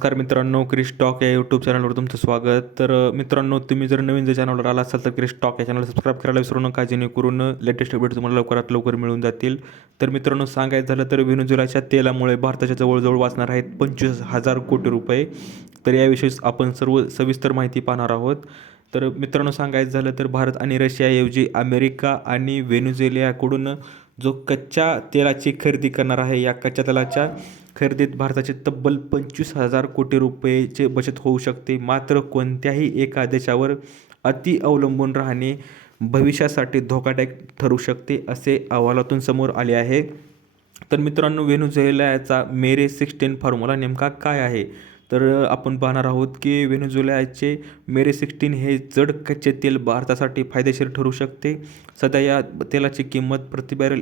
नमस्कार मित्रांनो, Chris stock या यूट्यूब चॅनलवर तुमचं स्वागत. तर मित्रांनो, तुम्ही जर नवीन चॅनलवर आला असाल तर क्रिस स्टॉक या चॅनल सबस्क्राईब करायला विसरू नका, जेणेकरून लेटेस्ट अपडेट तुम्हाला लवकरात लवकर मिळून जातील. तर मित्रांनो, सांगायचं झालं तर व्हेनेझुएलाच्या तेलामुळे भारताच्या जवळजवळ वाचणार आहेत 25,000 कोटी रुपये. तर याविषयी आपण सर्व सविस्तर माहिती पाहणार आहोत. तर मित्रांनो, सांगायचं झालं तर भारत आणि रशियाऐवजी अमेरिका आणि व्हेनेझुएलाकडून जो कच्च्या तेलाची खरेदी करणार आहे, या कच्च्या तेलाच्या खरेदीत भारताचे तब्बल 25,000 कोटी रुपयेचे बचत होऊ शकते. मात्र कोणत्याही एका देशावर अति अवलंबून राहणे भविष्यासाठी धोकादायक ठरू शकते, असे अहवालातून समोर आले आहे. तर मित्रांनो, व्हेनेझुएलाचा मेरे 16 फॉर्म्युला नेमका काय आहे? तर आपण पाहणार आहोत की व्हेनेझुएलाचे मेरे 16 हे जड कच्चे तेल भारतासाठी फायदेशीर ठरू शकते. सध्या या तेलाची किंमत प्रति बॅरल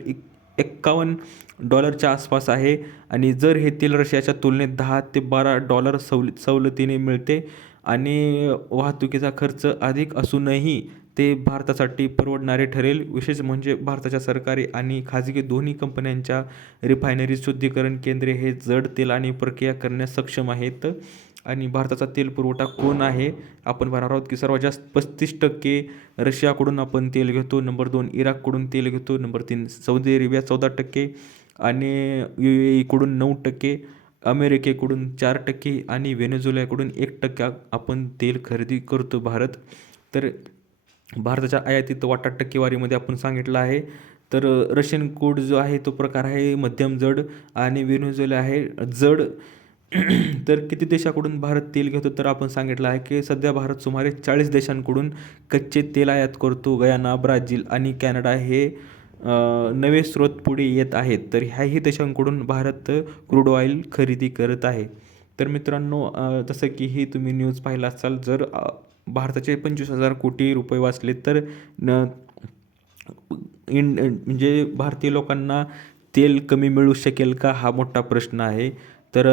$51 आसपास आहे आणि जर हे तेल रशियाच्या तुलनेत $10 ते $12 सवलतीने मिळते आणि वाहतुकीचा खर्च अधिक असूनही ते भारतासाठी परवडणारे ठरेल. विशेष म्हणजे भारताच्या सरकारी आणि खाजगी दोन्ही कंपन्यांच्या रिफायनरी शुद्धीकरण केंद्रे हे जड तेल आणि प्रक्रिया करण्यास सक्षम आहेत. आणि भारताचा तेल पुरवठा कोण आहे? आपण पाहणार आहोत की सर्वात जास्त 35% रशियाकडून आपण तेल घेतो. नंबर 2 इराककडून तेल घेतो. नंबर 3 सौदी अरेबिया 14% आणि UAEकडून 9%, अमेरिकेकडून 4% आणि व्हेनेझुएलाकडून 1% आपण तेल खरेदी करतो भारत. तर भारताच्या आयातीत वाटा टक्केवारीमध्ये आपण सांगितलं आहे. तर रशियन क्रूड जो आहे तो प्रकार आहे मध्यम जड आणि व्हेनेझुएला आहे जड. तर किती देशाकडून भारत तेल घेतो? तर आपण सांगितलं आहे की सध्या भारत सुमारे 40 देशांकडून कच्चे तेल आयात करतो. गयाना, ब्राझील आणि कॅनडा हे नवे स्रोत पुढे येत आहेत. तर ह्याही देशांकडून भारत क्रूड ऑइल खरेदी करत आहे. तर मित्रांनो, जसं की ही तुम्ही न्यूज पाहिला असाल, जर भारताचे 25,000 कोटी रुपये वाचले तर म्हणजे भारतीय लोकांना तेल कमी मिळू शकेल का, हा मोठा प्रश्न आहे. तर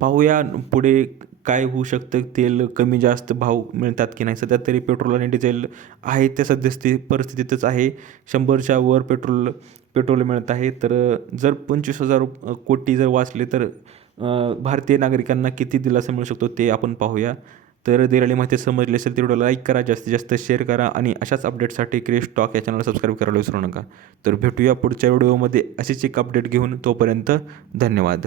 पाहूया पुढे काय होऊ शकतं. तेल कमी जास्त भाव मिळतात की नाही. सध्या तरी पेट्रोल आणि डिझेल आहे त्या सद्यस्थिती परिस्थितीतच आहे. 100च्या वर पेट्रोल मिळत आहे. तर जर 25,000 कोटी जर वाचले तर भारतीय नागरिकांना किती दिलासा मिळू शकतो ते आपण पाहूया. तर दिलेली माहिती समजली असेल तर व्हिडिओला लाईक करा, जास्तीत जास्त शेअर करा आणि अशाच अपडेटसाठी क्रिस स्टॉक या चॅनलला सबस्क्राईब करायला विसरू नका. तर भेटूया पुढच्या व्हिडिओमध्ये अशीच एक अपडेट घेऊन. तोपर्यंत धन्यवाद.